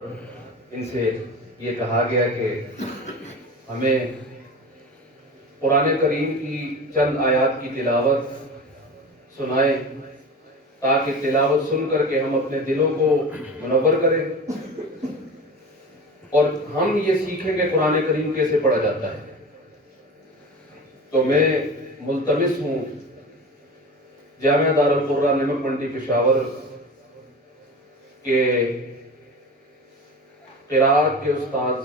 इनसे ये कहा गया कि हमें कुरान करीम की चंद आयात की तिलावत सुनाए ताकि तिलावत सुन करके हम अपने दिलों को मुनव्वर करें और हम ये सीखें कि कुरान करीम कैसे पढ़ा जाता है। तो मैं मुल्तमिस हूँ जामिया दारुल कुर्रा नमक मंडी पेशावर के क़िराअत के उस्ताद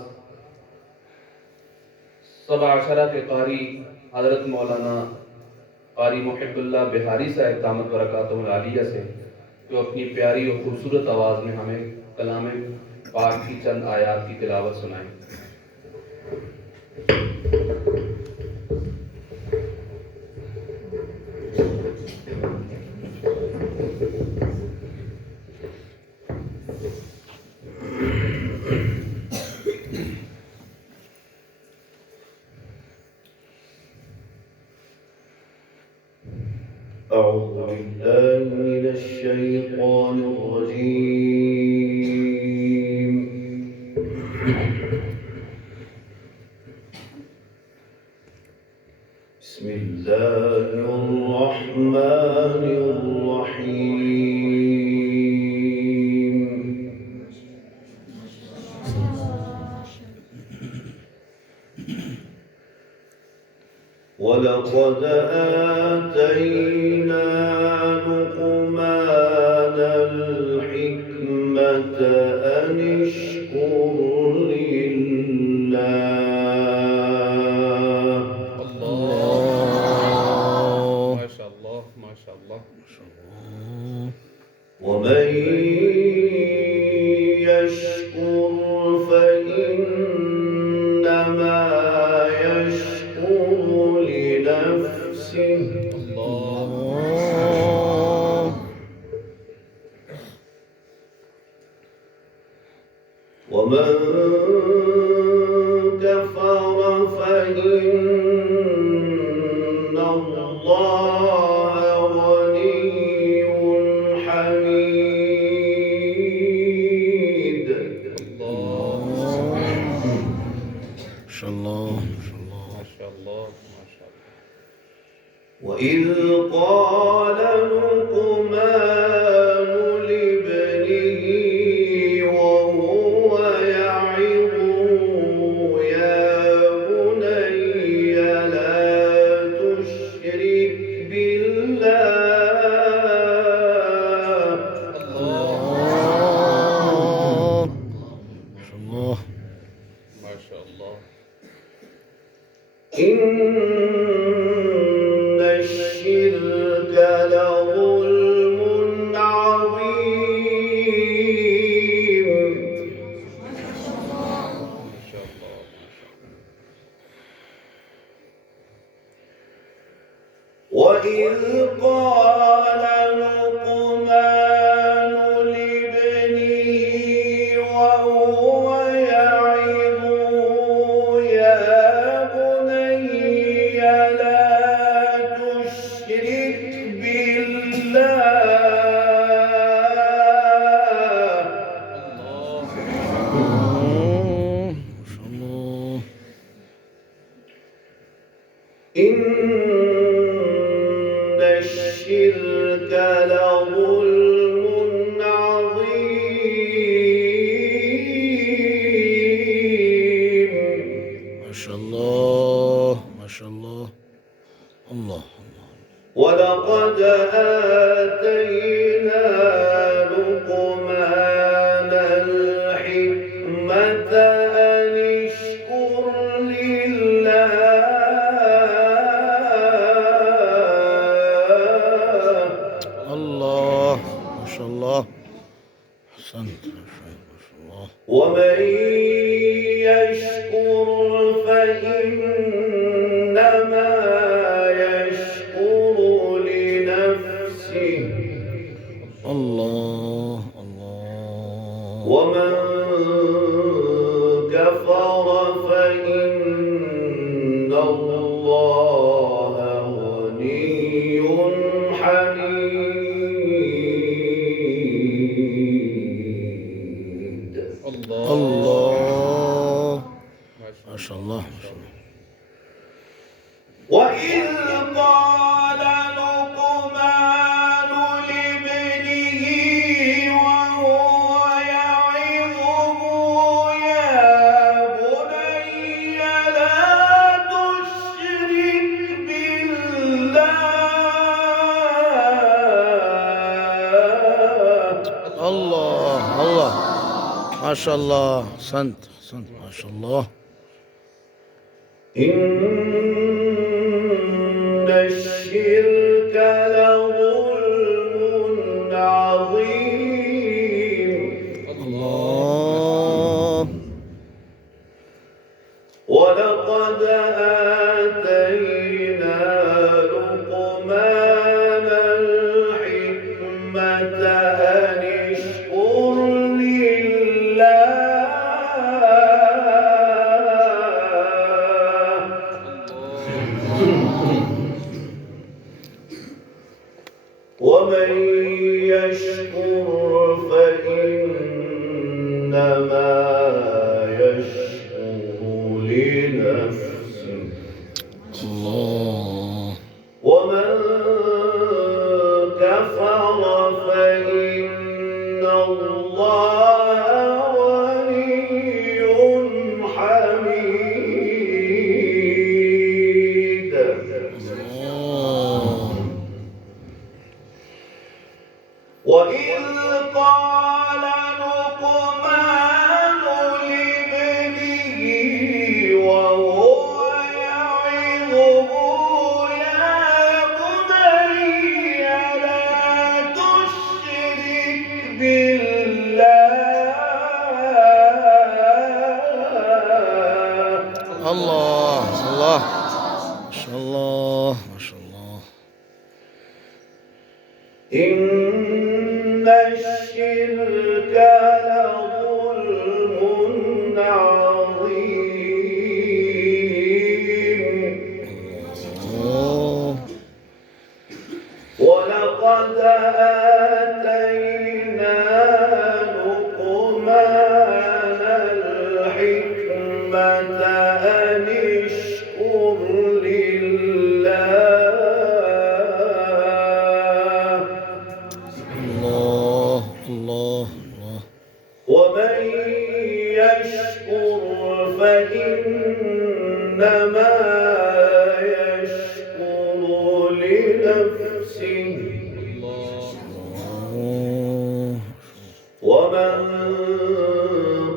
सब आशरा के कारी हज़रत मौलाना कारी मुहिब्बुल्लाह बिहारी साहब दामत बरकातुहुल आलिया से जो अपनी प्यारी और खूबसूरत आवाज़ में हमें कलाम पाक की चंद आयात की तिलावत सुनाएं। أعوذ بالله من الشيطان الرجيم بسم الله الرحمن الرحيم ولقد آتينا لقمان الحكمة أن اشكر لله الله ما شاء الله ما شاء الله ومن يشكر فإنما يشكر لنفسه ومن كفر فإن الله غني حميد ما شاء الله ما شاء الله ما شاء الله. وإذ قال لقمان لابنه وهو يعظه يا بني لا تشرك بالله ما شاء الله إن الشرك لظلم عظيم ما شاء الله. وإذ قال لقمان لابنه وهو يعظه يا بني لا تشرك بالله إن الشرك لظلم عظيم ما شاء الله ما شاء الله الله ولقد آتينا لقمان الحكمة أن اشكر لله الله ما شاء الله أحسنت ما شاء الله ومن يشكر فإنما يشكر لنفسه الله ومن كفر فإن الله غني حميد الله ما شاء الله وإذ قال لقمان لابنه وهو يعظه يا بني لا تشرك بالله الله الله ما شاء الله أحسنت ما شاء الله إن الشرك لظلم عظيم الله ولقد آتينا لقمان الحكمة أن اشكر ومن يشكر فإنما يشكر لنفسه الله ومن كفر فإن الله غني حميد وإذ قال لقمان لابنه وهو يعظه يا بني لا تشرك بالله الله الله ما شاء الله ما شاء الله إن الشرك لظلم عظيم ولقد آتينا لقمان الحكمة أن اشكر لله الله ومن يشكر فإنما يشكر لنفسه ومن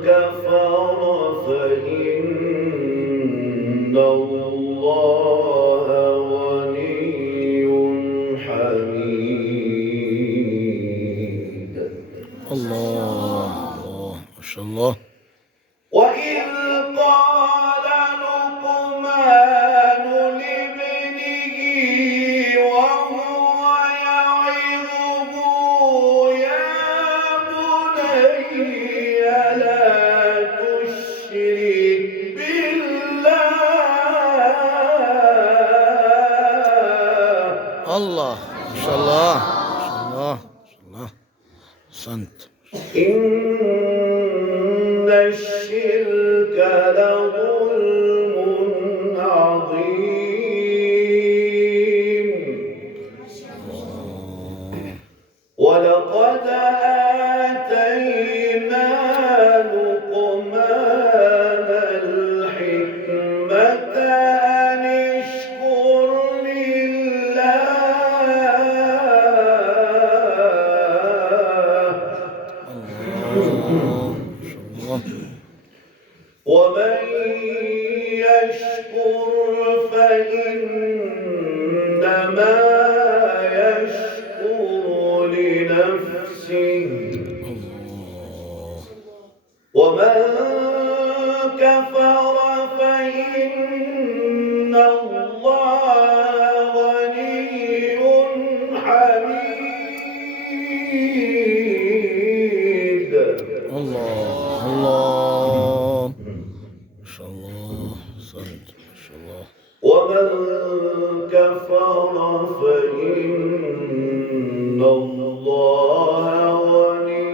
كفر فإن الله غني حميد الله ما شاء الله وإذ قال لقمان لابنه وهو يعظه يا بني لا تشرك بالله الله ما شاء الله ما شاء الله ما شاء الله أحسنت إن الشرك لظلم عظيم ولقد آتينا لقمان الحكمة أن اشكر لله ومن يشكر فإنما يشكر لنفسه ومن كفر فإن الله غني حميد الله ما شاء الله أحسنت ما شاء الله ومن كفر فإن الله غني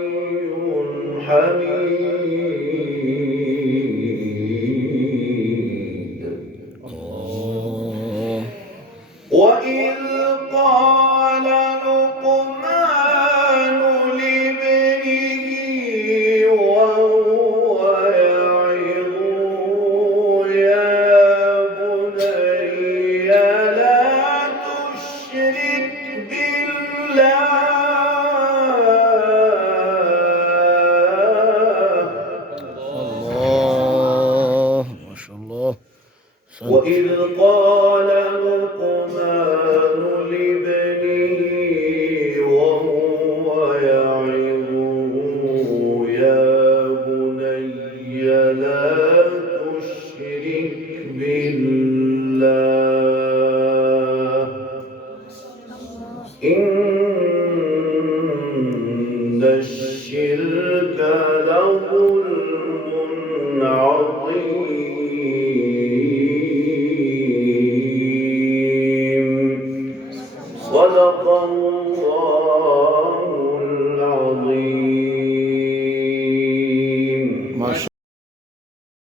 حميد وإذ قال لقمان لابنه وهو يعظه يا بني لا تشرك بالله إن الشرك لظلم عظيم صدق الله